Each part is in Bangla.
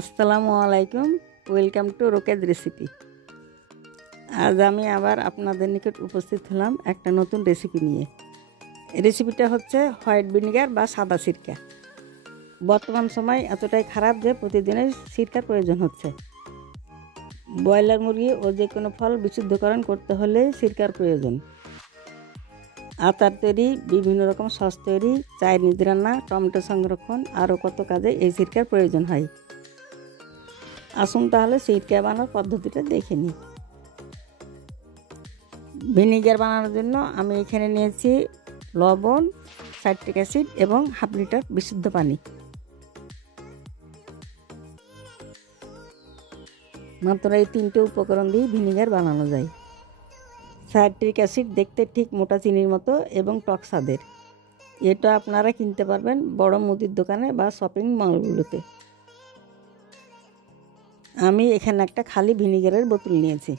আসসালামু আলাইকুম, ওয়েলকাম টু রোকেজ রেসিপি। আজ আমি আবার আপনাদের নিকট উপস্থিত হলাম একটা নতুন রেসিপি নিয়ে। রেসিপিটা হচ্ছে হোয়াইট ভিনিগার বা সাদা সিরকা। বর্তমান সময় এতটাই খারাপ যে প্রতিদিনই সিরকার প্রয়োজন হচ্ছে। ব্রয়লার মুরগি ও যে কোনো ফল বিশুদ্ধকরণ করতে হলে সিরকার প্রয়োজন। আচার তৈরি, বিভিন্ন রকম সস তৈরি, চাইনিজ রান্না, টমেটো সংরক্ষণ, আরও কত কাজে এই সিরকার প্রয়োজন হয়। আসুন তাহলে সিরকা বানানোর পদ্ধতিটা দেখে নিই। ভিনিগার বানানোর জন্য আমি এখানে নিয়েছি লবণ, সাইট্রিক অ্যাসিড এবং হাফ লিটার বিশুদ্ধ পানি। মাত্র এই তিনটে উপকরণ দিয়ে ভিনিগার বানানো যায়। সাইট্রিক অ্যাসিড দেখতে ঠিক মোটা চিনির মতো এবং টক স্বাদের। এটা আপনারা কিনতে পারবেন বড় মুদির দোকানে বা শপিং মলগুলোতে। আমি এখানে একটা খালি ভিনিগারের বোতল নিয়েছি।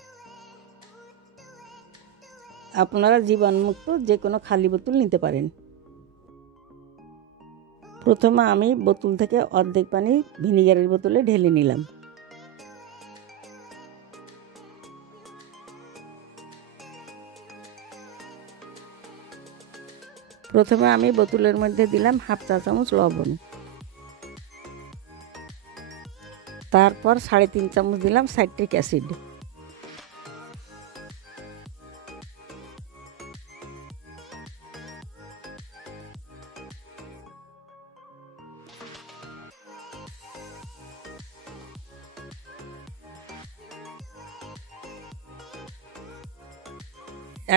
আপনারা জীবাণুমুক্ত যে কোনো খালি বোতল নিতে পারেন। প্রথমে আমি বোতল থেকে অর্ধেক পানি ভিনিগারের বোতলে ঢেলে নিলাম। প্রথমে আমি বোতলের মধ্যে দিলাম হাফ চা চামচ লবণ, তারপর 3.5 চামচ দিলাম সাইট্রিক অ্যাসিড,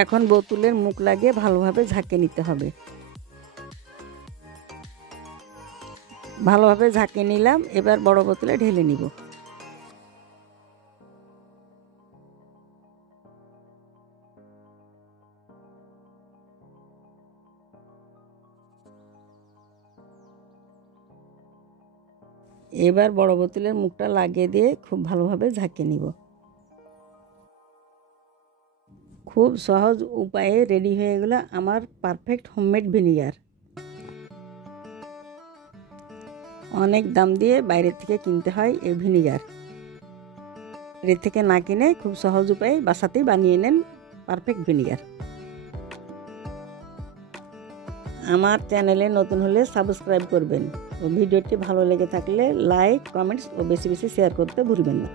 এখন বোতলের মুখ লাগিয়ে ভালোভাবে ঝাঁকে নিতে হবে। ভালোভাবে ঝাঁকে নিলাম, এবার বড় বোতলে ঢেলে নিব। এবার বড় বোতলের মুখটা লাগিয়ে দিয়ে খুব ভালোভাবে ঝাঁকে নিব। খুব সহজ উপায়ে রেডি হয়ে গেল আমার পারফেক্ট হোমমেড ভিনিগার। অনেক দাম দিয়ে বাইরে থেকে কিনতে হয় এই ভিনিগার। বাইরে থেকে না কিনে খুব সহজ উপায়ে বাসাতেই বানিয়ে নেন পারফেক্ট ভিনিগার। আমার চ্যানেলে নতুন হলে সাবস্ক্রাইব করবেন ও ভিডিওটি ভালো লেগে থাকলে লাইক, কমেন্টস ও বেশি বেশি শেয়ার করতে ভুলবেন না।